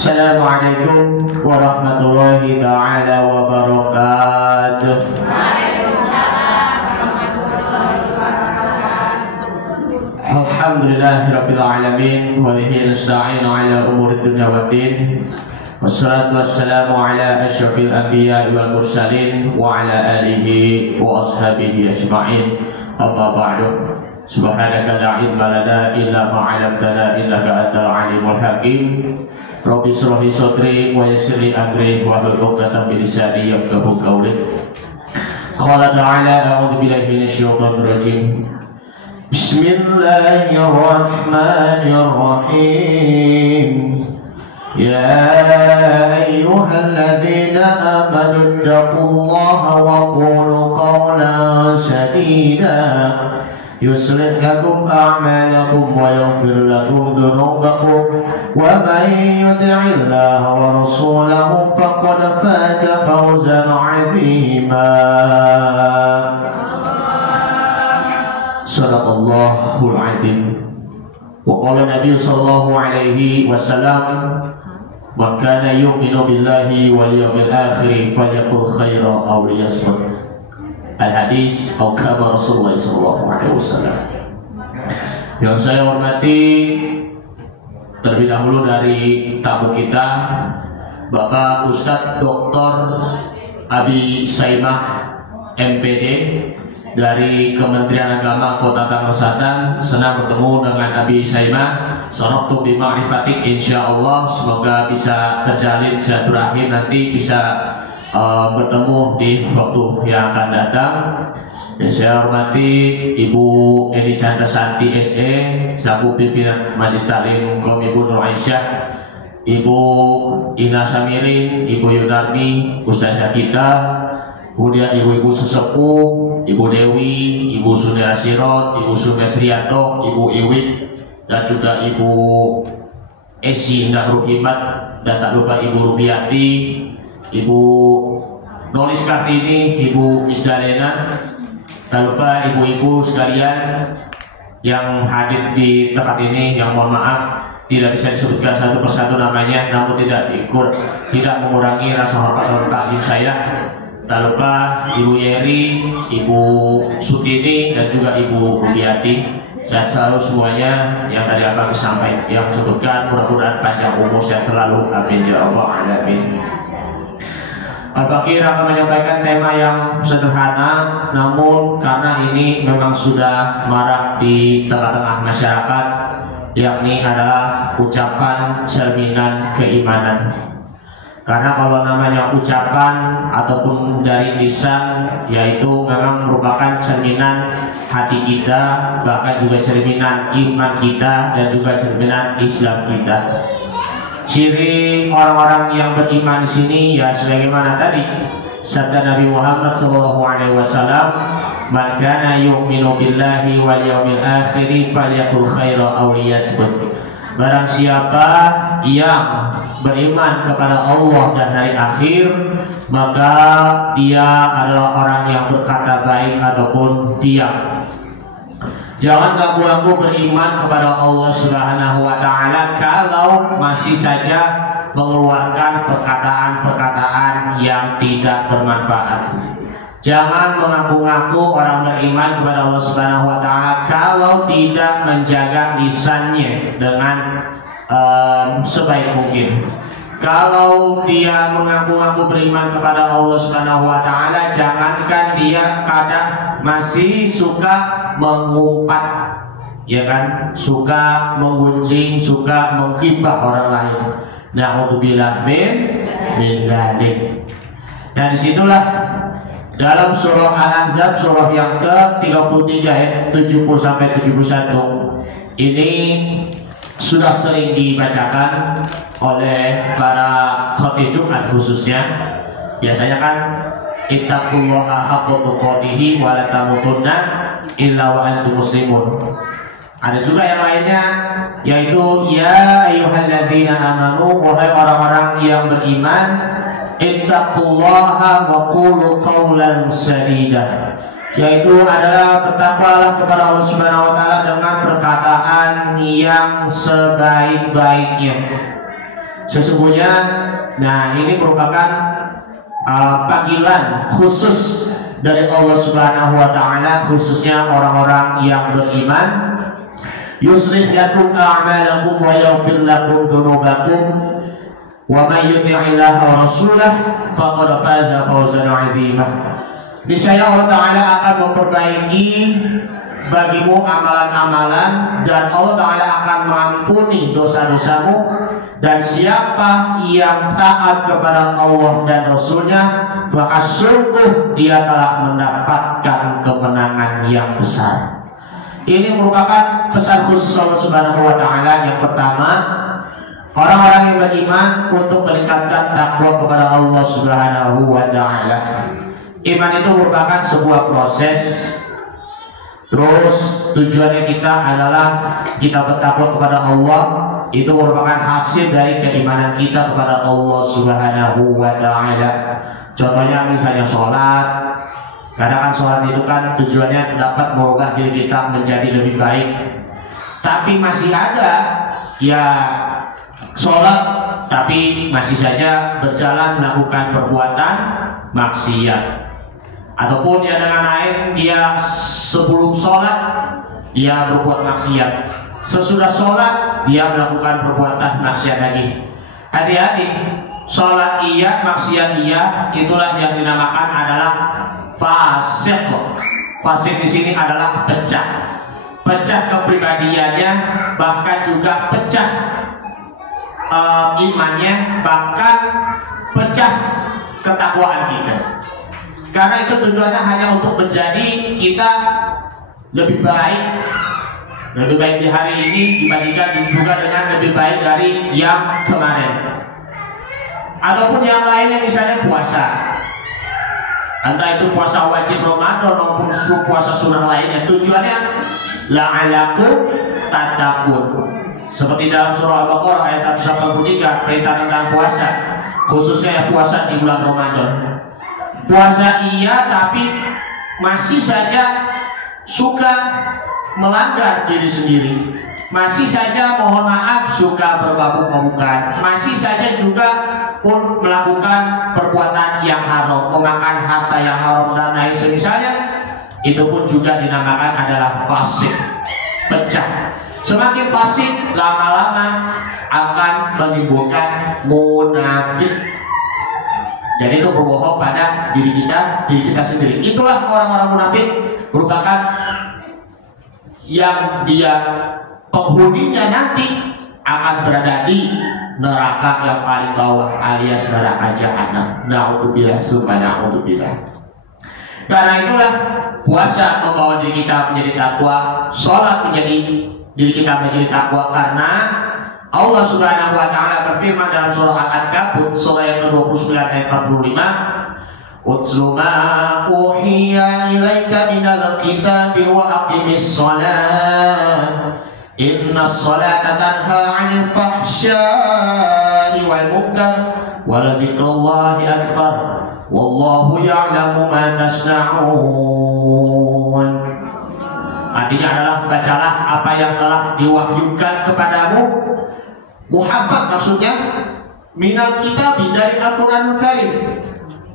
Assalamualaikum warahmatullahi ta'ala wabarakatuh. Alhamdulillahirabbil alamin wa bihi nasta'inu ala umuri dunya waddin. Wassalatu wassalamu ala asyrafil anbiya'i wal mursalin wa ala alihi wa ashabihi ajma'in. Amma ba'du. Subhanaka la ilma lana illa ma 'allamtana innaka antal alimul hakim. Rabbi shrah li sadri wa yassir li amri wahlul 'uqdatam min lisani yafqahu qawli. Qala ta'ala a'udzu billahi minasy syaithanir rajim. Bismillahirrahmanirrahim. Ya ayyuhalladzina amanu taqullaha wa qulu qawlan sadida. يصلح لكم أعمالكم ويغفر لكم ذنوبكم ومن يطع الله ورسوله فقد فاز فوزا عظيما. صدق الله العظيم. وقال النبي صلى الله عليه وسلم من كان يؤمن بالله واليوم الآخر فليقل خيرا أو ليصمت. Al-hadis atau kabar Rasulullah SAW. Yang saya hormati, terlebih dahulu dari tamu kita, Bapak Ustadz Dr. Abi Saimah MPD dari Kementerian Agama Kota Tangerang Selatan. Senang bertemu dengan Abi Saimah. Saraftu bi ma'rifatik, insyaallah semoga bisa terjalin silaturahim, nanti bisa bertemu di waktu yang akan datang. Dan saya hormati Ibu Eni Chandra Santi SE selaku pimpinan Majelis Taklim Kaum Ibu Nur Aisyah, Ibu Ina Samirin, Ibu Yunarni, Ustazah kita, kemudian ibu-ibu sesepuh, Ibu Dewi, Ibu Sunira Sirot, Ibu Sugesrianto, Ibu Iwit, dan juga Ibu Esi Indah Ruhimat, dan tak lupa Ibu Rubiati, Ibu Nolis Kartini, Ibu Isdalena, tak lupa ibu-ibu sekalian yang hadir di tempat ini, yang mohon maaf tidak bisa disebutkan satu persatu namanya, namun tidak mengurangi rasa hormat dan takzim saya. Tak lupa Ibu Yeri, Ibu Sutini, dan juga Ibu Rubiati. Sehat selalu semuanya yang tadi akan disampaikan, yang disebutkan, mudah-mudahan panjang umur, sehat selalu, amin ya rabbal alamin. Al-Fakir akan menyampaikan tema yang sederhana, namun karena ini memang sudah marak di tengah-tengah masyarakat, yakni adalah ucapan cerminan keimanan. Karena kalau namanya ucapan ataupun dari lisan, yaitu memang merupakan cerminan hati kita, bahkan juga cerminan iman kita, dan juga cerminan Islam kita. Ciri orang-orang yang beriman di sini ya sebagaimana tadi sabda Nabi Muhammad SAW, "Man kana yu'minu billahi wal yawmil akhir falyaqul khairan aw liyasmut." Barang siapa yang beriman kepada Allah dan hari akhir, maka dia adalah orang yang berkata baik ataupun diam. Jangan ganggu-ganggu beriman kepada Allah Subhanahu wa Ta'ala kalau masih saja mengeluarkan perkataan-perkataan yang tidak bermanfaat. Jangan mengaku-ngaku orang beriman kepada Allah Subhanahu wa Ta'ala kalau tidak menjaga lisannya dengan sebaik mungkin. Kalau dia mengaku-ngaku beriman kepada Allah Subhanahu wa Ta'ala, jangankan dia kadang masih suka mengumpat, ya kan, suka menggunjing, suka menggibah orang lain. Na'udzubillah min dzalik. Dan disitulah dalam surah Al-Ahzab, surah yang ke-33 ayat 70-71 ini sudah sering dibacakan oleh para khotib Jumat khususnya. Biasanya kan ittaqullaha haqqa tuqatih wa la tamutunna illa wa antum muslimun. Ada juga yang lainnya, yaitu ya ayyuhalladzina amanu, wahai orang-orang yang beriman, ittaqullaha wa qulu qawlan sadida, yaitu adalah bertakwalah kepada Allah Subhanahu wa Ta'ala dengan perkataan yang sebaik-baiknya. Sesungguhnya, nah ini merupakan panggilan khusus dari Allah Subhanahu wa taala, khususnya orang-orang yang beriman. Yuslih lakum a'malakum wa yaghfir lakum dzunubakum wa may yuti'illaha wa rasulahu faqad faza fawzan 'azima. Niscaya Allah taala akan memperbaiki bagimu amalan-amalan dan Allah taala akan mengampuni dosa-dosamu, dan siapa yang taat kepada Allah dan Rasulnya maka sungguh dia telah mendapatkan kemenangan yang besar. Ini merupakan pesan khusus Allah Subhanahu wa taala. Yang pertama, orang-orang yang beriman untuk meningkatkan takwa kepada Allah Subhanahu wa taala. Iman itu merupakan sebuah proses. Terus tujuannya kita adalah kita bertakwa kepada Allah, itu merupakan hasil dari keimanan kita kepada Allah Subhanahu wa taala. Contohnya misalnya sholat. Kadang kan sholat itu kan tujuannya dapat mengubah diri kita menjadi lebih baik. Tapi masih ada ya sholat tapi masih saja berjalan melakukan perbuatan maksiat. Ataupun ya dengan lain, dia sebelum sholat dia berbuat maksiat, sesudah sholat dia melakukan perbuatan maksiat lagi. Hati-hati, sholat iya, maksiat iya, itulah yang dinamakan adalah fasik. Fasik di sini adalah pecah kepribadiannya, bahkan juga pecah imannya, bahkan pecah ketakwaan kita. Karena itu tujuannya hanya untuk menjadi kita lebih baik di hari ini dibandingkan juga dengan lebih baik dari yang kemarin. Ataupun yang lainnya misalnya puasa, entah itu puasa wajib Ramadan maupun puasa sunnah lainnya, tujuannya la'alakum tattaqun. Seperti dalam surah Al-Baqarah ayat 183, perintah tentang puasa, khususnya puasa di bulan Ramadan. Puasa iya, tapi masih saja suka melanggar diri sendiri, masih saja mohon maaf suka bermabuk-mabukan, masih saja juga pun melakukan perbuatan yang haram, memakan harta yang haram dan lain semisalnya, itu pun juga dinamakan adalah fasik, pecah. Semakin fasik lama-lama akan menimbulkan munafik. Jadi itu berbohong pada diri kita sendiri. Itulah orang-orang munafik, merupakan yang dia penghuninya nanti akan berada di neraka yang paling bawah alias neraka jahanam. Na'udzubillah, subhanallah. Karena itulah puasa membawa diri kita menjadi takwa, sholat menjadi diri kita menjadi takwa, karena Allah Subhanahu wa taala berfirman dalam surah Al-Ankabut surah yang ke-29 ayat 45, "Utlu ma uhiya ilaika minal kitabi wa aqimis shalah. Innas salata tanha 'anil fahsya'i wal munkar wa la dzikrullahi akbar. Wallahu ya'lamu ma tasna'un." Artinya adalah bacalah apa yang telah diwahyukan kepadamu. Muhammad maksudnya minal kitab dari Al-Quranul Karim.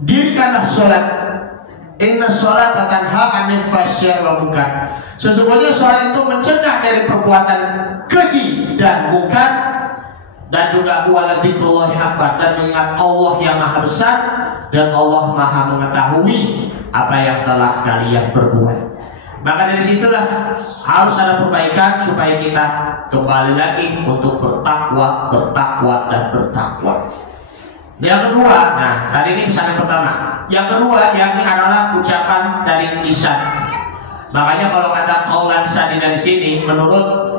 Dirikanlah sholat. Inna sholat tanha 'anil fahsya'i wal munkar. Sesungguhnya sholat itu mencegah dari perbuatan keji dan munkar, dan juga wala dzikrullahi akbar, dan mengingat Allah yang maha besar dan Allah maha mengetahui apa yang telah kalian perbuat. Maka dari situlah harus ada perbaikan supaya kita kembali lagi untuk bertakwa. Yang kedua, nah tadi ini misalnya pertama. Yang kedua, yakni adalah ucapan dari lisan. Makanya kalau kata qaulan sadida di sini, menurut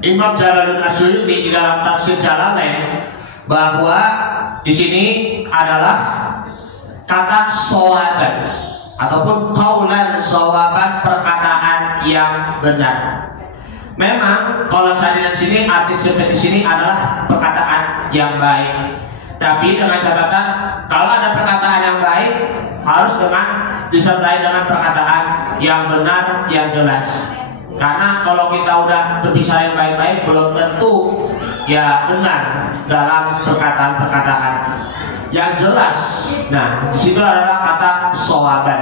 Imam Jalaluddin Asyuyuti di dalam tafsir Jalalain, bahwa di sini adalah kata shawaban ataupun qaulan shawaban, perkataan yang benar. Memang kalau sadida di sini arti seperti sini adalah perkataan yang baik. Tapi dengan catatan, kalau ada perkataan yang baik harus disertai dengan perkataan yang benar, yang jelas. Karena kalau kita udah berbicara yang baik-baik, belum tentu ya benar dalam perkataan-perkataan yang jelas. Nah, di situ adalah kata shawaban.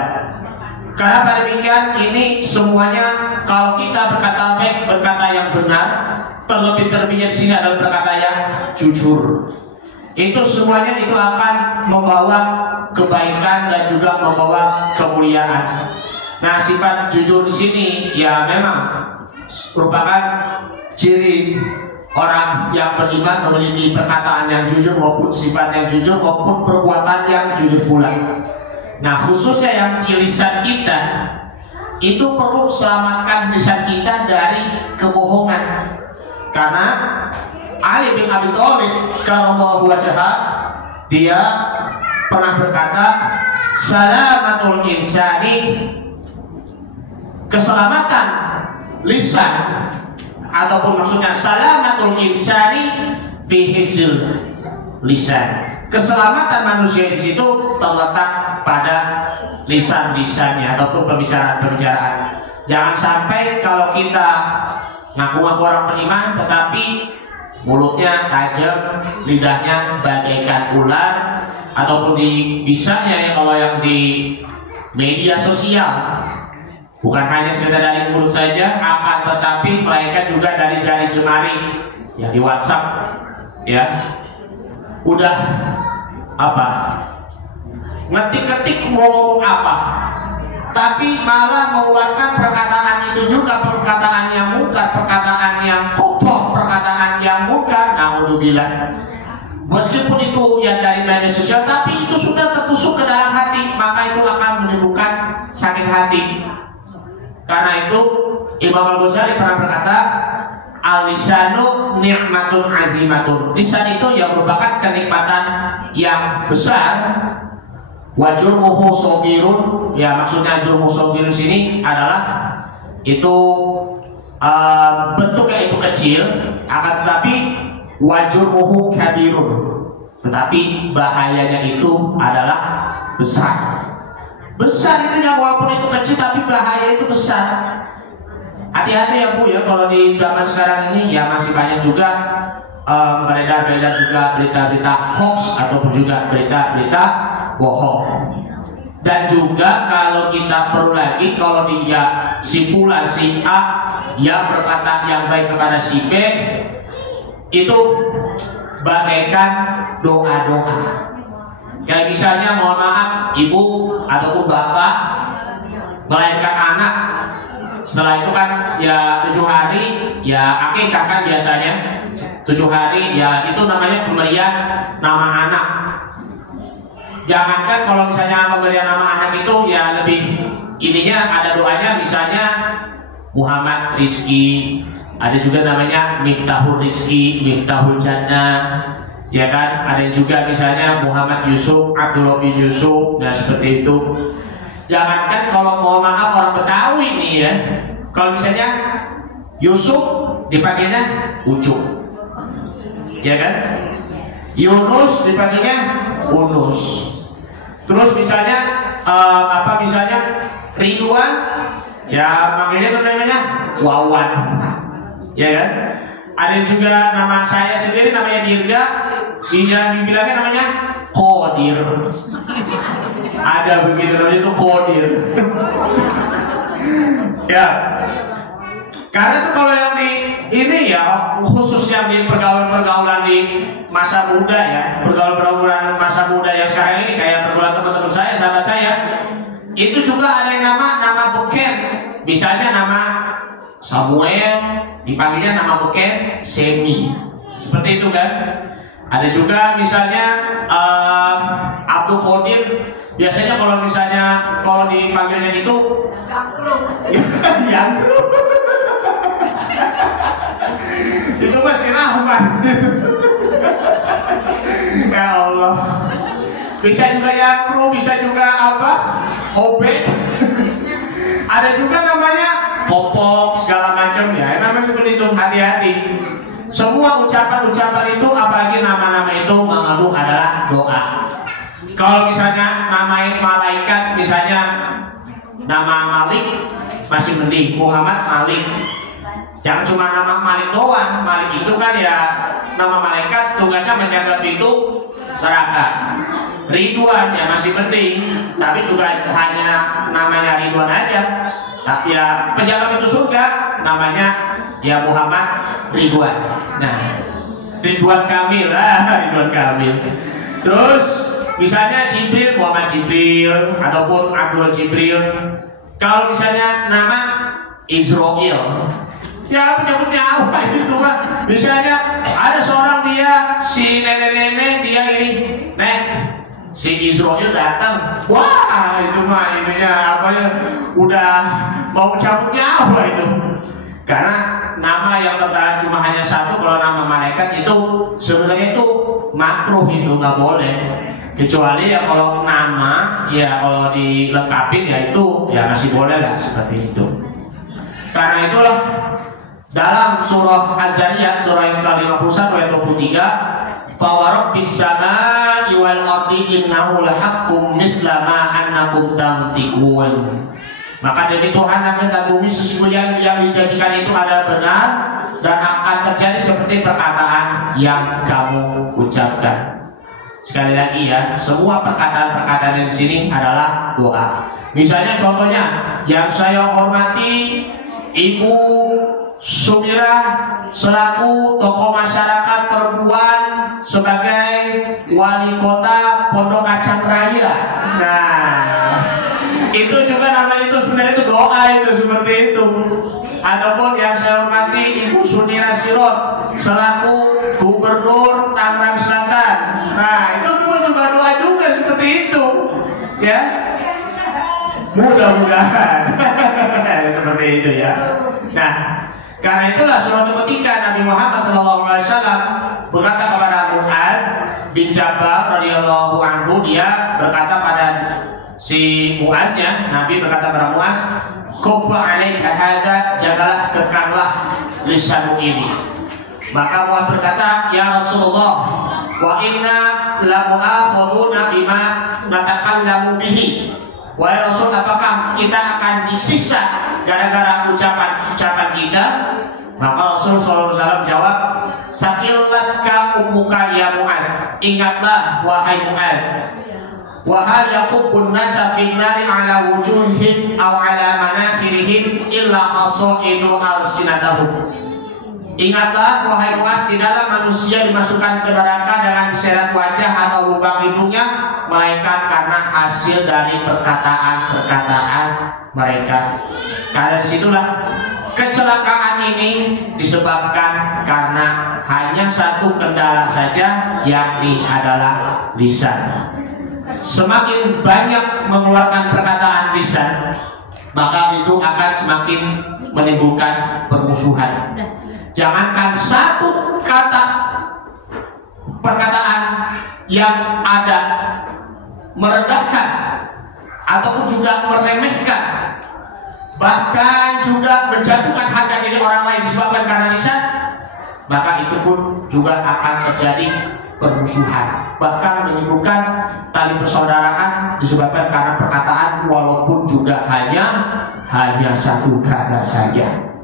Karena pada demikian ini semuanya kalau kita berkata baik, berkata yang benar, terlebih-terlebihnya di sini adalah berkata yang jujur. Itu semuanya itu akan membawa kebaikan dan juga membawa kemuliaan. Nah, sifat jujur di sini ya memang merupakan ciri orang yang beriman, memiliki perkataan yang jujur maupun sifat yang jujur maupun perbuatan yang jujur pula. Nah, khususnya yang di lisan kita itu perlu selamatkan lisan kita dari kebohongan. Karena Ali bin Abi Thalib karramallahu wajhah dia pernah berkata, salamatul insani, keselamatan lisan ataupun maksudnya salamatul insani fi hifzil lisan. Keselamatan manusia di situ terletak pada lisan-lisannya ataupun pembicaraan-pembicaraan. Jangan sampai kalau kita ngaku-ngaku orang beriman tetapi mulutnya tajam, lidahnya bagaikan ular, ataupun bisanya ya kalau yang di media sosial bukan hanya sekedar dari mulut saja, akan tetapi melainkan juga dari jari jemari yang di WhatsApp ya. Udah apa? Ngetik-ngetik mau ngomong apa? Tapi malah mengeluarkan perkataan itu juga, perkataan yang mungkar, perkataan yang kotor, perkataan yang mungkar. Naudzubillah. Meskipun itu yang dari media sosial, tapi itu sudah tertusuk ke dalam hati, maka itu akan menimbulkan sakit hati. Karena itu Imam Al-Ghazali pernah berkata, al-lisanu ni'matun azimatun. Lisan itu yang merupakan kenikmatan yang besar. Wa jurmuhu shagirun, ya maksudnya jurmuhu shagirun sini adalah itu bentuknya itu kecil, akan tetapi wa jurmuhu kabirun, tetapi bahayanya itu adalah besar. Besar itu yang walaupun itu kecil tapi bahaya itu besar. Hati-hati ya Bu ya, kalau di zaman sekarang ini ya masih banyak juga beredar-beredar juga berita-berita hoax ataupun juga berita-berita bohong. Dan juga kalau kita perlu lagi, kalau dia si fulan si A dia berkata yang baik kepada si B, itu bagaikan doa-doa. Kayak misalnya mohon maaf ibu ataupun bapak melahirkan anak, setelah itu kan ya 7 hari ya akikah kan biasanya 7 hari ya itu namanya pemberian nama anak. Jangankan kalau misalnya pemberian nama anak itu ya lebih ininya ada doanya, misalnya Muhammad Rizki, ada juga namanya Miftahul Rizki, Miftahul Jannah, ya kan, ada juga misalnya Muhammad Yusuf, Abdullah bin Yusuf, dan seperti itu. Jangankan kalau mohon maaf orang Betawi nih ya, kalau misalnya Yusuf dipanggilnya Ucup, ya kan, Yunus dipanggilnya Unus. Terus misalnya misalnya Ridwan ya manggilnya namanya Wawan, ya kan. Ada juga nama saya sendiri namanya Dirga, dibilangnya namanya Kodir. Ada begitu namanya itu Kodir. Ya. Karena itu kalau yang di ini ya khusus yang di pergaulan-pergaulan di masa muda ya, pergaulan-pergaulan masa muda yang sekarang ini kayak pergaulan teman-teman saya, sahabat saya, itu juga ada yang nama beken. Misalnya nama Samuel dipanggilnya nama beken Semi, seperti itu kan. Ada juga misalnya Abdul Qadir, biasanya kalau misalnya kalau dipanggilnya itu Yangkru. Itu masih Rahman. Ya Allah. Bisa juga Yangkru, bisa juga apa? Obek. Ada juga namanya Popok segala macam ya. Namanya seperti itu, hati-hati. Semua ucapan-ucapan itu apalagi nama-nama itu mengandung adalah doa. Kalau misalnya namain malaikat, misalnya nama Malik masih mending, Muhammad Malik. Jangan cuma nama Malik doang. Malik itu kan ya nama malaikat tugasnya menjaga pintu neraka. Ridwan ya masih penting, tapi juga hanya namanya Ridwan aja. Tapi ya penjaga pintu surga namanya ya Muhammad Ridwan. Nah, Ridwan Kamil lah, Ridwan Kamil. Terus misalnya Jibril, Muhammad Jibril ataupun Abdul Jibril. Kalau misalnya nama Israel, ya penyebut nyawa itu kan. Misalnya ada seorang dia si nenek-nenek dia ini, nek si Israel datang, wah itu mah ininya apa ya, udah mau cabut nyawa itu. Karena nama yang tertera cuma hanya satu, kalau nama malaikat itu sebenarnya itu makruh, itu nggak boleh. Kecuali ya kalau nama ya kalau dilengkapin ya itu ya masih boleh lah seperti itu. Karena itulah dalam surah Az-Zariyat surah yang ke-51 ayat 23, fa warabbis samaa'i wal ardi innahu lahaqqum misla ma annakum tamtikun. Maka dari Tuhan langit dan bumi sesungguhnya yang dijanjikan itu adalah benar dan akan terjadi seperti perkataan yang kamu ucapkan. Sekali lagi ya, semua perkataan-perkataan di sini adalah doa. Misalnya contohnya, yang saya hormati Ibu Sumirah selaku tokoh masyarakat perempuan sebagai wali kota Pondok Kacang Raya. Nah, itu juga namanya itu sebenarnya itu doa itu seperti itu. Ataupun yang saya hormati Ibu Sunira Sirot selaku Gubernur Tangerang Selatan. Nah, itu juga doa juga seperti itu, ya. Mudah-mudahan seperti itu ya. Nah, karena itulah suatu ketika Nabi Muhammad SAW berkata kepada Mu'adz bin Jabal radhiyallahu anhu, dia berkata pada si Mu'adznya, Nabi berkata pada Mu'adz, "Kuffa 'alaika hadza, jagalah kekanglah lisanmu ini." Maka Mu'adz berkata, "Ya Rasulullah, wa inna la mu'akhaduna bima natakallamu bihi." Wahai Rasul, apakah kita akan disiksa gara-gara ucapan kita? Maka Rasul SAW jawab, "Sakilatka ummuka ya Mu'adz." Ingatlah wahai Mu'adz, wa hal yaqubbun nasa fin nari ala wujuhihim aw ala manakhirihim illa hasaidu alsinatahum. Ingatlah wahai Mu'adz, tidaklah manusia dimasukkan ke neraka dengan diseret wajah atau lubang hidungnya, melainkan karena hasil dari perkataan-perkataan mereka. Karena disitulah kecelakaan ini disebabkan karena hanya satu kendala saja, yakni adalah lisan. Semakin banyak mengeluarkan perkataan lisan, maka itu akan semakin menimbulkan permusuhan. Jangankan satu kata perkataan yang ada merendahkan ataupun juga meremehkan, bahkan juga menjatuhkan harga diri orang lain disebabkan karena lisan, maka itu pun juga akan terjadi permusuhan, bahkan menimbulkan tali persaudaraan disebabkan karena perkataan walaupun juga hanya satu kata saja.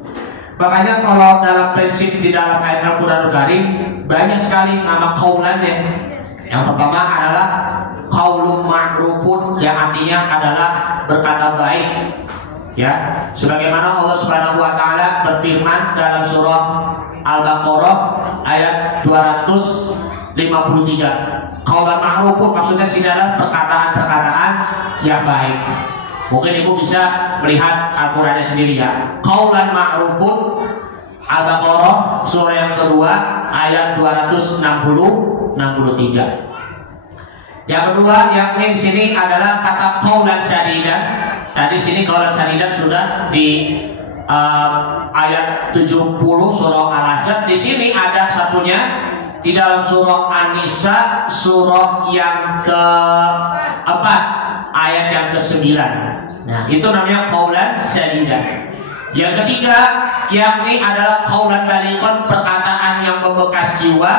Makanya kalau dalam prinsip di dalam ayat Al-Quran Karim banyak sekali nama qaulannya. Yang pertama adalah qaulun ma'rufun, yang artinya adalah berkata baik. Ya, sebagaimana Allah Subhanahu wa taala berfirman dalam surah Al-Baqarah ayat 253. Qaulan ma'rufun maksudnya sini adalah perkataan-perkataan yang baik. Mungkin ibu bisa melihat Al-Qurannya sendiri ya. Qaulan ma'rufun, Al-Baqarah surah yang kedua ayat 263. Yang kedua yakni di sini adalah kata qaulan sadidan. Tadi sini qaulan sadidan sudah di ayat 70 surah Al-Ahzab. Di sini ada satunya di dalam surah An-Nisa surah yang keempat ayat yang ke-9. Nah, itu namanya qaulan sadidan. Yang ketiga yakni adalah qaulan balighon, perkataan yang membekas jiwa.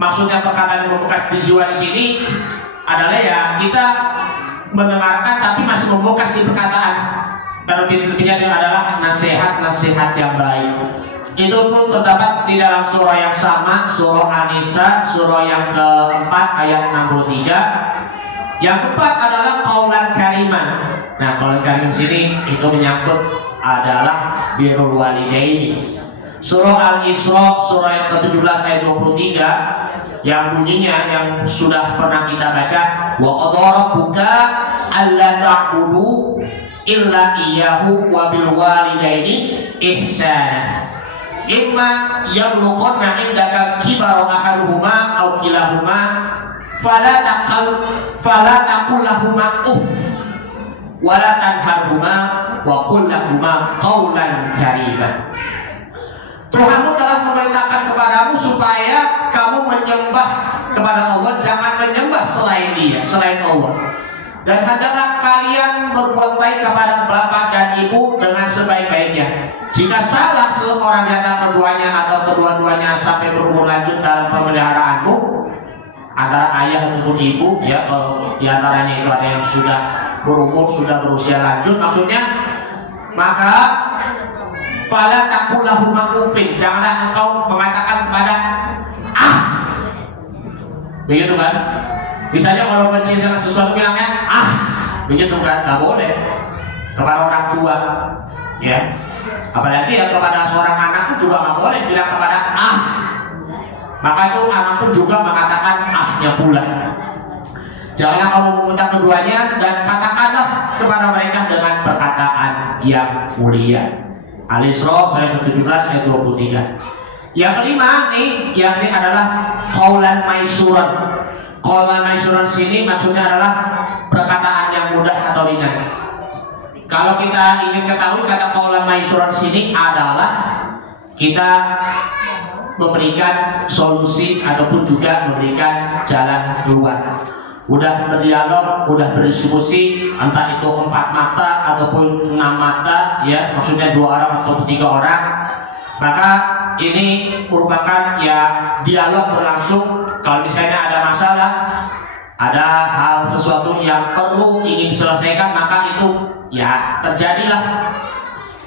Maksudnya perkataan yang membekas di jiwa di sini adalah ya kita mendengarkan tapi masih membekas di perkataan. Terlebih-lebihnya adalah nasihat-nasihat yang baik. itu pun terdapat di dalam surah yang sama, surah An-Nisa, surah yang keempat ayat 63. Yang keempat adalah qaulan kariman. Nah, qaulan kariman sini itu menyangkut adalah birrul walidaini. Surah Al-Isra, surah yang ke-17 ayat 23, yang bunyinya yang sudah pernah kita baca, wa qadara rabbuka alla ta'budu illa iyyahu wa bil walidaini ihsana. Imma yablughanna indaka kibara ahaduhuma aw kilahuma fala taqul lahumā uff wa la tanharhumā wa qul lahumā qawlan karīman. Tuhanmu telah memerintahkan kepadamu supaya kamu menyembah kepada Allah, jangan menyembah selain Dia, selain Allah. Dan hendaklah kalian berbuat baik kepada bapak dan ibu dengan sebaik-baiknya. Jika salah seseorang di antara keduanya atau kedua-duanya sampai berumur lanjut dalam pemeliharaanmu, antara ayah ataupun ibu, ya kalau di antaranya itu ada yang sudah berumur, sudah berusia lanjut, maksudnya, maka fala taqul lahumā uffin, janganlah engkau mengatakan kepada begitu kan? Misalnya kalau benci sama sesuatu bilangnya begitu kan? Nggak boleh kepada orang tua, ya. Apalagi ya kepada seorang anak pun juga nggak boleh bilang kepada maka itu anak pun juga mengatakan ahnya pula. Janganlah kamu meminta keduanya dan katakanlah kepada mereka dengan perkataan yang mulia. Al-Isra ayat ke-17 ayat 23. Yang kelima nih, yang ini adalah qaulan maisuran. Qaulan maisuran sini maksudnya adalah perkataan yang mudah atau ringan. Kalau kita ingin ketahui kata qaulan maisuran sini adalah kita memberikan solusi ataupun juga memberikan jalan keluar. Udah berdialog, udah berdiskusi, entah itu 4 mata ataupun 6 mata, ya maksudnya 2 orang atau 3 orang, maka ini merupakan ya dialog berlangsung. Kalau misalnya ada masalah, ada hal sesuatu yang perlu ingin diselesaikan, maka itu ya terjadilah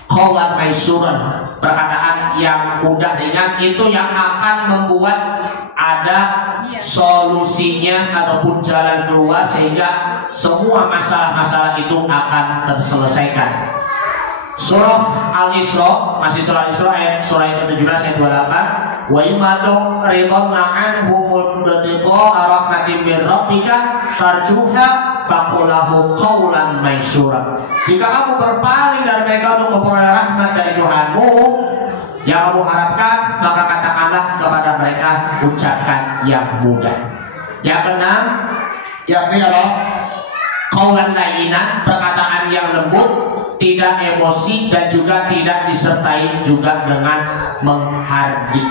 qaulan maisuran, perkataan yang mudah ringan, itu yang akan membuat ada solusinya ataupun jalan keluar sehingga semua masalah-masalah itu akan terselesaikan. Surah Al-Isra, masih surah Al-Isra ayat surah yang ke-17 ayat 28. Wa imatu ridonna anhumul batiqa rahmatin min rabbika tarjuha faqullahu qaulan maisura. Jika kamu berpaling dari mereka untuk memperoleh rahmat dari Tuhanmu yang kamu harapkan, maka katakanlah kepada mereka ucapan yang mudah. Yang keenam, yakni adalah qaulan layyinan, perkataan yang lembut, tidak emosi dan juga tidak disertai juga dengan menghardik.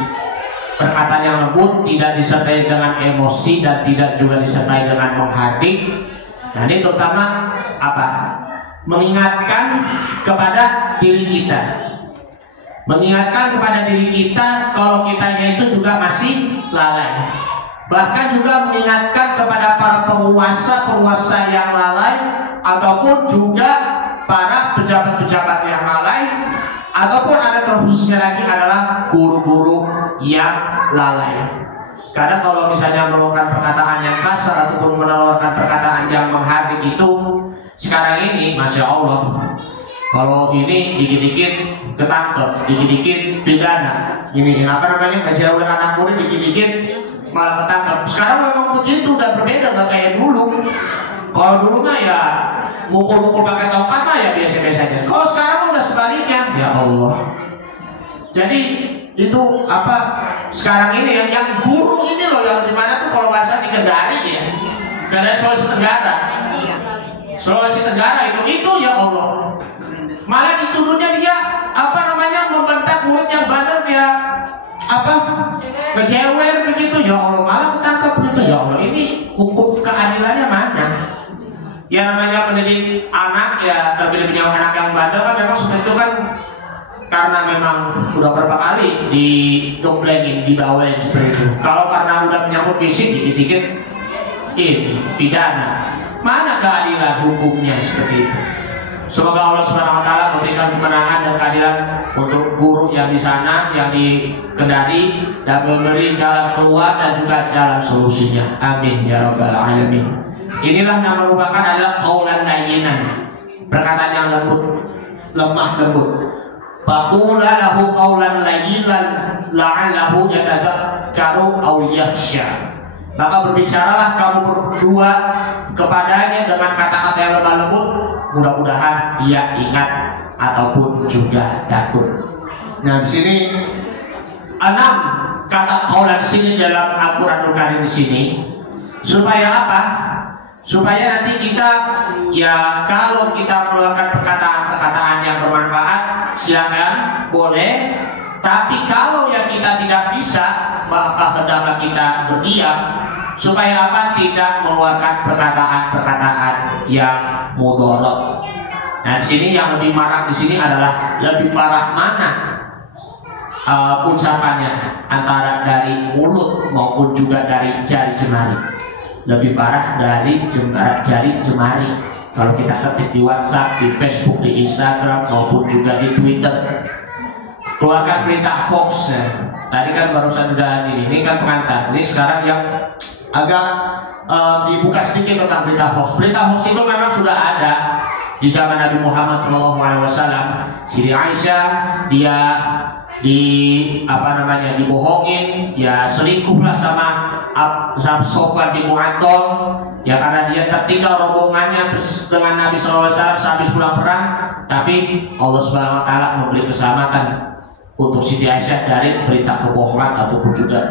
Perkataan yang lembut, tidak disertai dengan emosi dan tidak juga disertai dengan menghardik. Nah, ini terutama apa? Mengingatkan kepada diri kita. Mengingatkan kepada diri kita kalau kitanya itu juga masih lalai. Bahkan juga mengingatkan kepada para penguasa yang lalai, ataupun juga para pejabat-pejabat yang lalai, ataupun ada terkhususnya lagi adalah guru-guru yang lalai. Karena kalau misalnya mengeluarkan perkataan yang kasar ataupun mengeluarkan perkataan yang menghardik itu, sekarang ini Masya Allah, kalau ini dikit-dikit ketangkep, dikit-dikit pidana, ini apa namanya, kejauhan anak murid dikit-dikit malah ketangkep. Sekarang memang begitu, udah berbeda, nggak kayak dulu. Kalau dulu mah ya mukul-mukul pakai tongkat mah ya biasa-biasa aja. Kalau sekarang udah sebaliknya, ya Allah. Jadi itu apa sekarang ini yang guru ini loh, yang dimana tuh kalau bahasa di Kendari ya, Kendari Sulawesi Tenggara, Sulawesi Tenggara itu ya Allah. Malah dituduhnya dia apa namanya membentak murid yang bandel, dia apa ngejewer begitu, ya Allah, malah ketangkap begitu, ya Allah. Ini hukum keadilannya mana? Ya namanya mendidik anak, ya terlebih anak yang bandel kan memang seperti itu kan, karena memang udah berapa kali didomplengin, dibawain seperti itu. Kalau karena udah menyangkut fisik, dikit-dikit ini pidana. Mana keadilan hukumnya seperti itu? Semoga Allah Subhanahu wa taala memberikan kemenangan dan keadilan untuk guru yang di sana, yang di Kendari, dan memberi jalan keluar dan juga jalan solusinya. Amin ya rabbal alamin. Inilah yang merupakan adalah qaulan layyinan, perkataan yang lembut, lemah lembut. Faqula lahu qaulan layyinan la'allahu yatadzakkaru aw yakhsha. Maka berbicaralah kamu berdua kepadanya dengan kata-kata yang lemah lembut, mudah-mudahan dia ingat ataupun juga takut. Nah, di sini 6 kata qaulan di sini dalam Al-Qur'anul Karim di sini supaya apa? Supaya nanti kita, ya kalau kita mengeluarkan perkataan-perkataan yang bermanfaat, silakan, boleh. Tapi kalau yang kita tidak bisa, maka hendaklah kita berdiam supaya apa? Tidak mengeluarkan perkataan-perkataan yang mudarat. Nah, di sini yang lebih marah di sini adalah lebih parah mana ucapannya, antara dari mulut maupun juga dari jari jemari. Lebih parah dari jari jemari. Kalau kita ketik di WhatsApp, di Facebook, di Instagram maupun juga di Twitter, keluarkan berita hoax ya. Tadi kan barusan udah ini kan pengantar. Ini sekarang yang agak dibuka sedikit tentang berita hoax. Berita hoax itu memang sudah ada di zaman Nabi Muhammad SAW. Siti Aisyah dia dibohongin, ya selingkuhlah sama Sofwan bin Mu'attal, ya karena dia tertinggal rombongannya dengan Nabi SAW sehabis pulang perang. Tapi Allah Subhanahu wa taala memberi keselamatan untuk Siti Aisyah dari berita kebohongan ataupun juga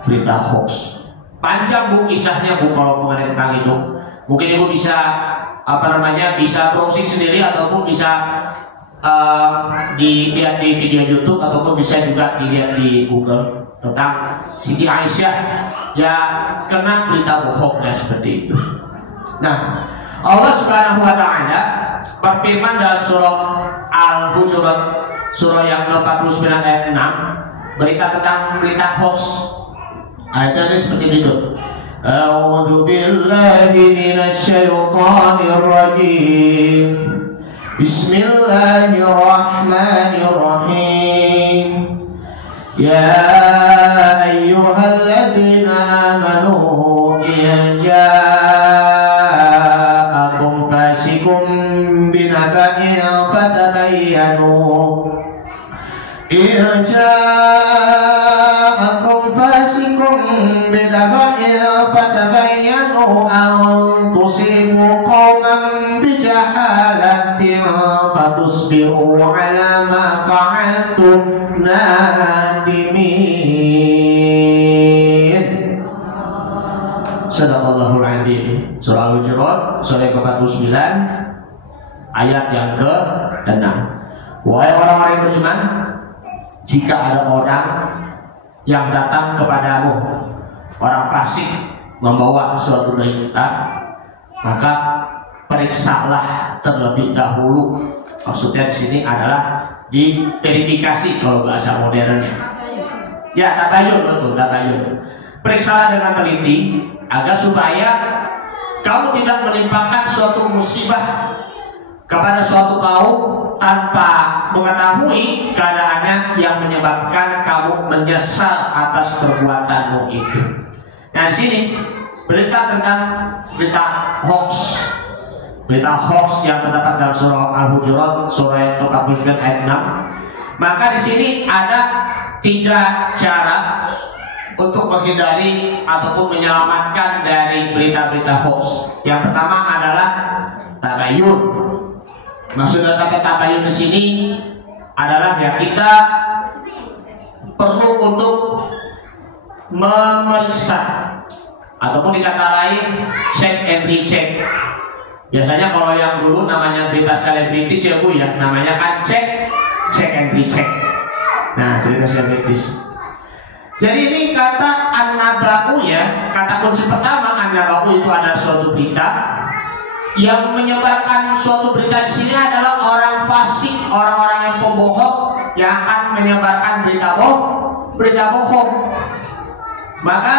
berita hoax. Panjang bu kisahnya bu kalau mengenai tentang itu. Mungkin ibu bisa bisa browsing sendiri ataupun bisa dilihat di video YouTube ataupun bisa juga dilihat di Google tentang Siti Aisyah ya kena berita bohongnya seperti itu. Nah, Allah Subhanahu wa taala berfirman dalam surah Al-Hujurat surah yang ke-49 ayat 6, berita tentang berita hoax. Ayatnya seperti berikut. A'udzu billahi minasy syaithanir rajim. Bismillahirrahmanirrahim. Ya ayyuhalladzina amanu in ja'akum fasiqun binaba'in fatabayyanu an tusibu qauman bijahalatin fatusbihu ala ma fa'altum nadimin. Sadaqallahul adzim. Surah Al-Hujurat surah ke-49 ayat yang ke-6. Wahai orang-orang yang beriman, jika ada orang yang datang kepadamu, orang fasik membawa suatu berita, maka periksalah terlebih dahulu. Maksudnya di sini adalah diverifikasi kalau bahasa modernnya. Ya, tabayun, betul, tabayun. Periksalah dengan teliti agar supaya kamu tidak menimpakan suatu musibah kepada suatu kaum tanpa mengetahui keadaannya yang menyebabkan kamu menyesal atas perbuatanmu itu. Nah, di sini berita tentang berita hoax. Berita hoax yang terdapat dalam surah Al-Hujurat surah yang ke-49 ayat 6. Maka di sini ada 3 cara untuk menghindari ataupun menyelamatkan dari berita-berita hoax. Yang pertama adalah tabayun. Maksudnya kata tabayun di sini adalah ya kita perlu untuk memeriksa ataupun dikata lain check and recheck. Biasanya kalau yang dulu namanya berita selebritis ya bu ya, namanya kan check and recheck. Nah, berita selebritis. Jadi ini kata an-naba'u ya, kata kunci pertama an-naba'u itu adalah suatu berita. Yang menyebarkan suatu berita di sini adalah orang fasik, orang-orang yang pembohong yang akan menyebarkan berita bohong. Maka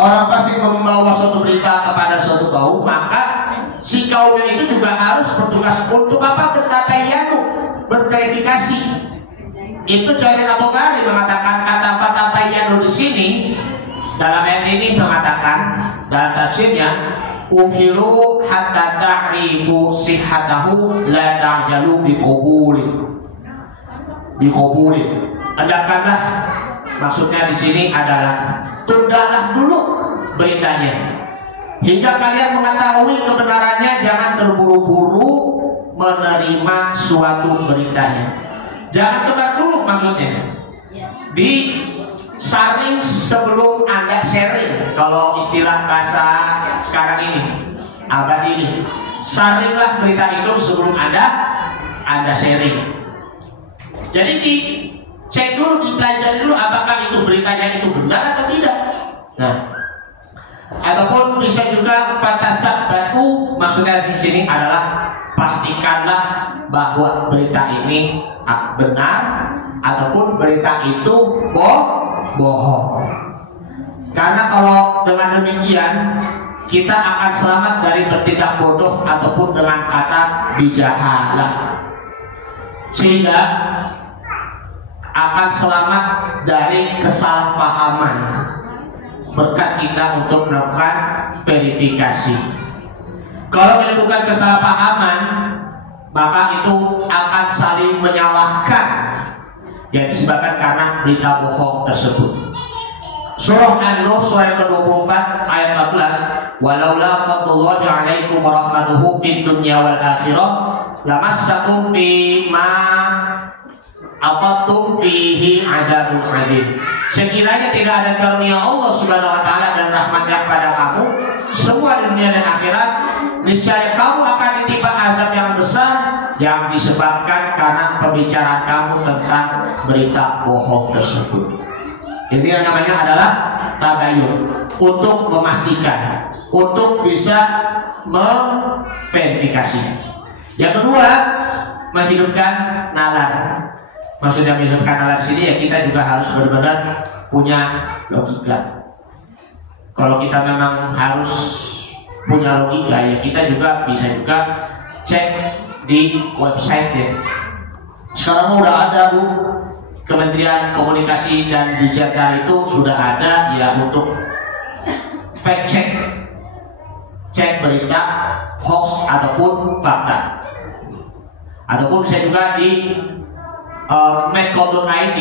orang fasik membawa suatu berita kepada suatu kaum, maka si kaumnya itu juga harus bertugas untuk apa? Bertabayanu, berverifikasi. Itu Jarir At-Tabari mengatakan kata tabayanu di sini dalam ayat ini mengatakan dalam tafsirnya umhilu hatta ta'rifu sihhatahu la ta'jalu biqubuli. Hendaklah, maksudnya di sini adalah tundalah dulu beritanya hingga kalian mengetahui kebenarannya, jangan terburu-buru menerima suatu beritanya. Jangan sebar dulu, maksudnya disaring sebelum Anda sharing. Kalau istilah bahasa sekarang ini, abad ini, saringlah berita itu sebelum Anda sharing. Jadi dicek dulu, dipelajari dulu apakah itu beritanya itu benar atau tidak. Nah, ataupun bisa juga fatasabbatu, maksudnya di sini adalah pastikanlah bahwa berita ini benar ataupun berita itu bohong. Karena kalau dengan demikian kita akan selamat dari bertindak bodoh ataupun dengan kata bijahalah, sehingga akan selamat dari kesalahpahaman berkat kita untuk melakukan verifikasi. Kalau melakukan kesalahpahaman, maka itu akan saling menyalahkan yang disebabkan karena berita bohong tersebut. Surah An-Nur surah ke-24 ayat 14, walaula fadlullahi 'alaikum wa rahmatuhu fid dunya wal akhirah lamassakum fi ma aqadtum fihi 'adzabun 'adzim. Sekiranya tidak ada karunia Allah Subhanahu wa taala dan rahmatnya kepada kamu semua di dunia dan akhirat, niscaya kamu akan ditimpa azab yang besar yang disebabkan karena pembicaraan kamu tentang berita bohong tersebut. Ini yang namanya adalah tabayun, untuk memastikan, untuk bisa memverifikasi. Yang kedua, menghidupkan nalar. Maksudnya menghidupkan nalar sini ya kita juga harus benar-benar punya logika. Kalau kita memang harus punya logika ya kita juga bisa juga cek di website ya. Sekarang udah ada Bu, Kementerian Komunikasi dan Digital itu sudah ada ya untuk fact check, cek berita hoax ataupun fakta. Ataupun saya juga di medco.id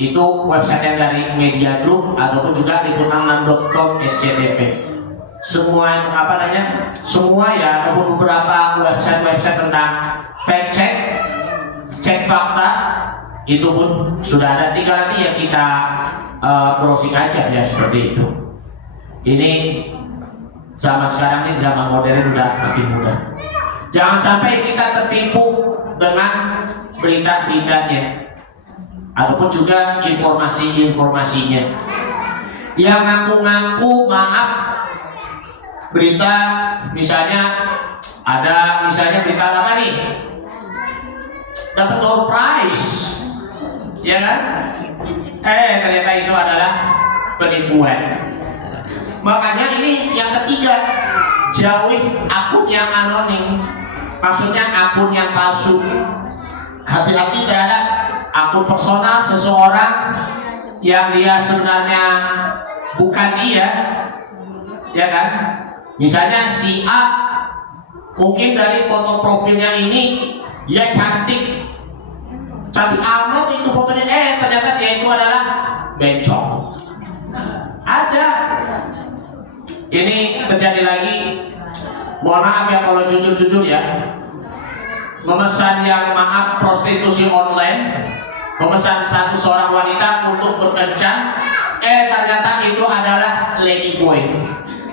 itu website yang dari Media Group ataupun juga liputan6.com SCTV. Semua apa namanya? Semua ya ataupun beberapa website tentang fact check, cek fakta itu pun sudah ada. Tinggal nanti ya kita browsing aja ya seperti itu. Ini zaman sekarang ini zaman modern udah makin mudah. Jangan sampai kita tertipu dengan berita-beritanya ataupun juga informasinya yang ngaku-ngaku maaf berita, misalnya ada berita apa nih dapat door prize ya kan, ternyata itu adalah penipuan. Makanya ini yang ketiga, jauhi akun yang anonim, maksudnya akun yang palsu. Hati-hati terhadap akun personal seseorang yang dia sebenarnya bukan dia, ya kan? Misalnya si A, mungkin dari foto profilnya ini dia cantik amat itu fotonya, ternyata dia itu adalah bencong. Ada. Ini terjadi lagi. Mohon maaf ya kalau jujur ya. Memesan yang maaf prostitusi online, memesan seorang wanita untuk berkencan, ternyata itu adalah lady boy.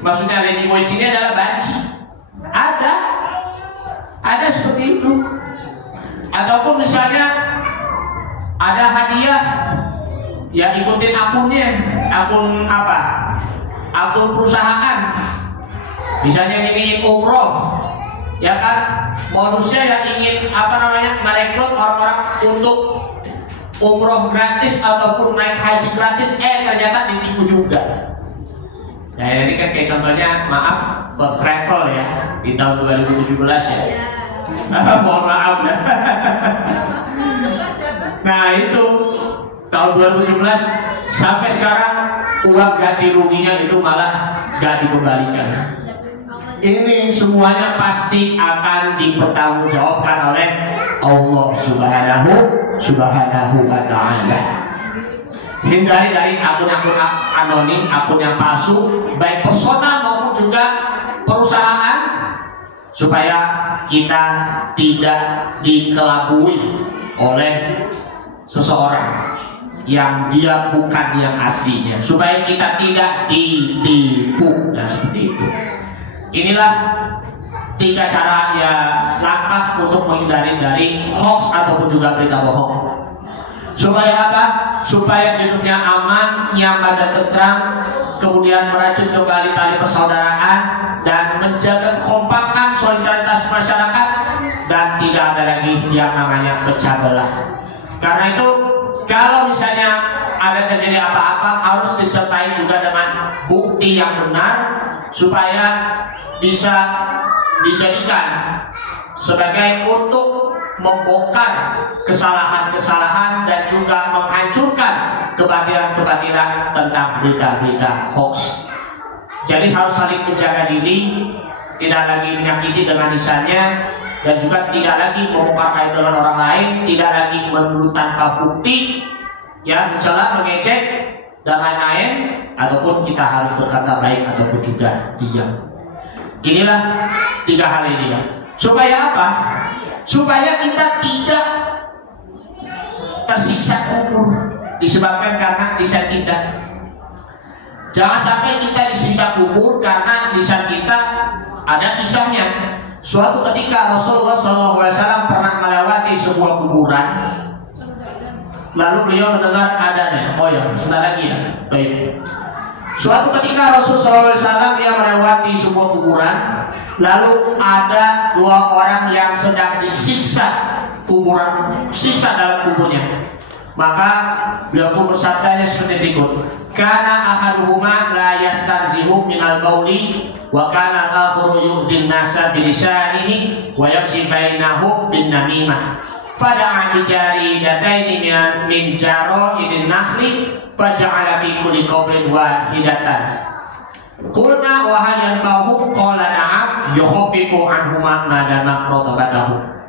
Maksudnya lady boy sini adalah banci. Ada seperti itu. Ataupun misalnya ada hadiah, ya ikutin akunnya, akun apa? Akun perusahaan. Misalnya ingin umroh, ya kan? Modusnya yang ingin merekrut orang-orang untuk umroh gratis ataupun naik haji gratis, ternyata ditipu juga. Nah ini kan kayak contohnya, maaf, first travel ya di tahun 2017 ya. Mohon maaf ya. Nah itu tahun 2017 sampai sekarang uang ganti ruginya itu malah gak dikembalikan. Ini semuanya pasti akan dipertanggungjawabkan oleh Allah Subhanahu wa ta'ala. Hindari dari akun-akun anonim, akun yang palsu, baik personal maupun juga perusahaan, supaya kita tidak dikelabui oleh seseorang yang dia bukan yang aslinya, supaya kita tidak ditipu. Nah seperti itu. Inilah 3 cara ya, langkah untuk menghindari dari hoax ataupun juga berita bohong. Supaya apa? Supaya hidupnya aman, nyaman dan tentram, kemudian merajut kembali tali persaudaraan dan menjaga kekompakan solidaritas masyarakat, dan tidak ada lagi yang namanya pecah belah. Karena itu kalau misalnya ada terjadi apa-apa harus disertai juga dengan bukti yang benar supaya bisa dijadikan sebagai untuk membongkar kesalahan-kesalahan dan juga menghancurkan kebahiran-kebahiran tentang berita-berita hoax. Jadi harus saling menjaga diri, tidak lagi menyakiti dengan lisannya, dan juga tidak lagi membongkar aib dengan orang lain, tidak lagi menuduh tanpa bukti, ya, mencela, mengejek dan lain-lain, ataupun kita harus berkata baik ataupun juga diam. Inilah 3 hal ini ya. Supaya apa? Supaya kita tidak tersiksa kubur disebabkan karena lisan kita. Jangan sampai kita disiksa kubur karena lisan kita. Ada kisahnya. Suatu ketika Rasulullah SAW pernah melewati sebuah kuburan. Lalu beliau mendengar adanya. Oh ya, sudah lagi ya. Baik. Suatu ketika Rasulullah SAW dia melewati sebuah kuburan. Lalu ada 2 orang yang sedang disiksa kuburan, siksa dalam kuburnya. Maka beliau pun bersabdanya seperti berikut: Kana ahaduhuma la yastanzihu minal bauli wa kana al-akharu yu'dhin nasa bilisanihi wa yamshi bainahum bin namimah. Fada'a bijari dataini min jara'idin nakhli faja'ala fi kulli qabrin wahidatan. Qulna wa hal yanfa'uhum qala na'am yukhaffifu anhuma madama rotabatahu.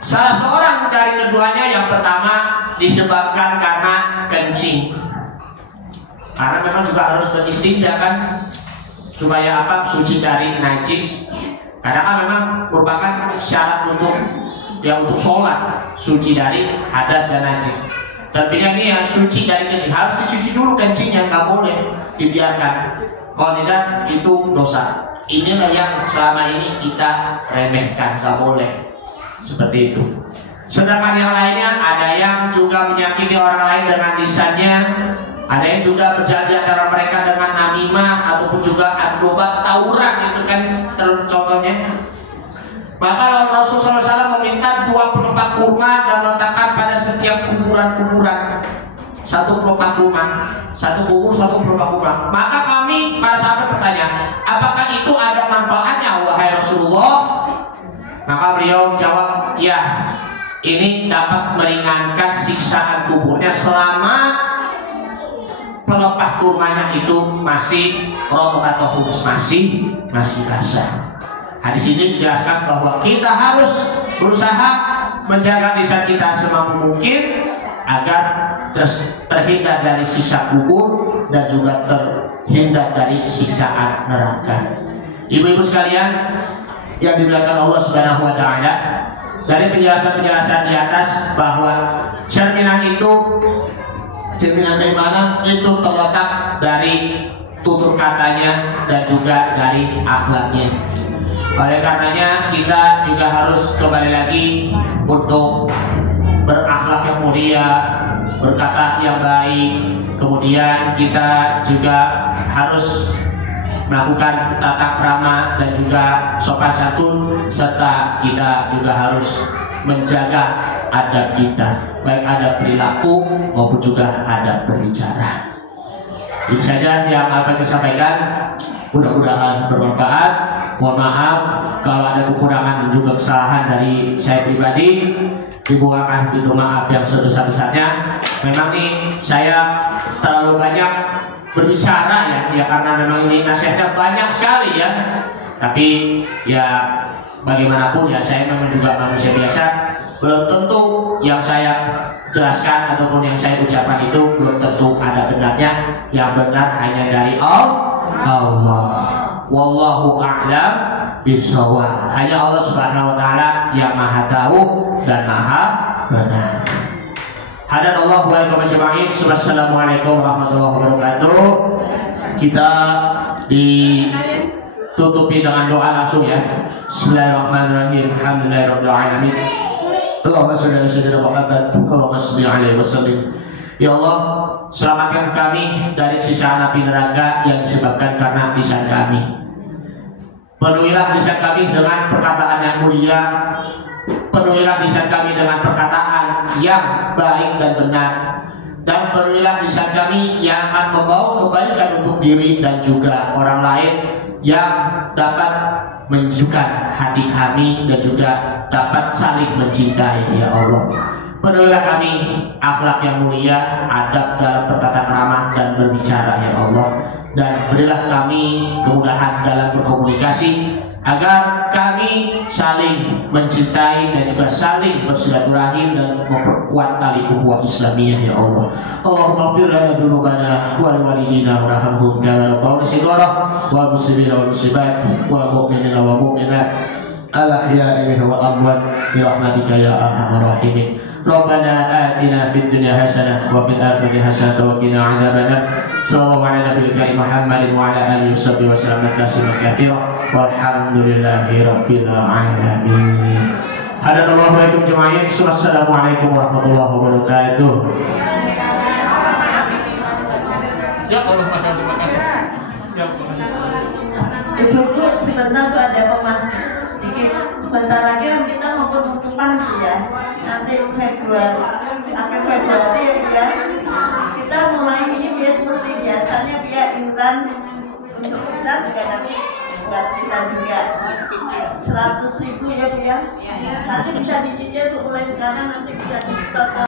Salah seorang dari keduanya yang pertama disebabkan karena kencing. Karena memang juga harus beristinja kan, supaya apa? Suci dari najis. Karena kan memang merupakan syarat untuk untuk sholat, suci dari hadas dan najis. Tapi kan ini ya suci dari kencing, harus dicuci dulu kencingnya, nggak boleh dibiarkan. Kalau tidak itu dosa. Inilah yang selama ini kita remehkan, nggak boleh seperti itu. Sedangkan yang lainnya ada yang juga menyakiti orang lain dengan lisannya, ada yang juga berjalan di antara mereka dengan namimah ataupun juga adu domba tawuran, itu kan contohnya. Maka Rasulullah SAW meminta 2 pelepah kurma dan meletakkan pada setiap kuburan-kuburan. 1 pelepah kurma, 1 kubur, 1 pelepah kurma. Maka kami para sahabat bertanya, apakah itu ada manfaatnya wahai Rasulullah? Maka beliau jawab, ya, ini dapat meringankan siksaan kuburnya selama pelepah kurmanya itu masih rotobatohu, masih basah. Hadis ini menjelaskan bahwa kita harus berusaha menjaga lisan kita semampu mungkin agar terhindar dari siksa kubur dan juga terhindar dari siksaan neraka. Ibu-ibu sekalian yang dimuliakan Allah Subhanahu wa ta'ala, dari penjelasan-penjelasan di atas bahwa cerminan keimanan itu terletak dari tutur katanya dan juga dari akhlaknya. Oleh karenanya kita juga harus kembali lagi untuk berakhlak yang mulia, berkata yang baik. Kemudian kita juga harus melakukan tata krama dan juga sopan santun, serta kita juga harus menjaga adab kita, baik adab perilaku maupun juga adab berbicara. Itu saja yang akan saya sampaikan. Mudah-mudahan bermanfaat. Mohon maaf kalau ada kekurangan dan juga kesalahan dari saya pribadi. Dibuangkan pintu maaf yang sebesar-besarnya. Memang nih saya terlalu banyak berbicara ya karena memang ini nasihatnya banyak sekali ya. Tapi ya bagaimanapun ya saya memang juga manusia biasa. Belum tentu yang saya jelaskan ataupun yang saya ucapkan itu belum tentu ada benarnya. Yang benar hanya dari Allah. Wallahu a'lam bishawab. Hanya Allah Subhanahu wa taala yang Maha tahu dan Maha benar. Hadanallahu wa iyyakum ajma'in. Wassalamualaikum warahmatullahi wabarakatuh. Kita ditutupi dengan doa langsung ya. Bismillahirrahmanirrahim. Alhamdulillahirabbil alamin. Allahumma shalli ala sayyidina Muhammad. Allahumma shalli alaihi wasallam. Ya Allah, selamatkan kami dari siksa api neraka yang disebabkan karena lisan kami. Penuhilah lisan kami dengan perkataan yang mulia. Penuhilah lisan kami dengan perkataan yang baik dan benar. Dan penuhilah lisan kami yang akan membawa kebaikan untuk diri dan juga orang lain, yang dapat menyejukkan hati kami dan juga dapat saling mencintai ya Allah. Penuhilah kami akhlak yang mulia, adab dalam bertata krama dan berbicara ya Allah. Dan berilah kami kemudahan dalam berkomunikasi agar kami saling mencintai dan juga saling bersilaturahim dan memperkuat tali ukhuwah Islamiyah ya Allah. Allahumma ighfir lana dzunubana wa liwalidina warhamhum kama rabbayana shighara wal muslimina wal muslimat wal mu'minina wal mu'minat al ahya'i minhum wal amwat bi rahmatika ya arhamar rahimin. Rabbana atina fid dunya hasanah wa fil akhirati hasanah wa qina adzabannar. Sallallahu ala nabiyil karim Muhammadin wa ala alihi washabbihi wasallam tasliman katsiran. Walhamdulillahi rabbil alamin. Hadanallahu wa iyyakum jami'an. Wassalamualaikum warahmatullahi wabarakatuh. Ya Allah, masya Allah, terima kasih. Ya, terima kasih. Ibu-ibu sebentar tuh ada pemas sedikit. Sebentar lagi kita mau penutupan ya. Nanti Februari, akhir Februari ya. Kita mulai ini biar seperti biasanya biar iuran untuk kita juga nanti buat kita juga 100.000 ya Bu ya. Nanti bisa dicicil tuh mulai sekarang, nanti bisa di stop.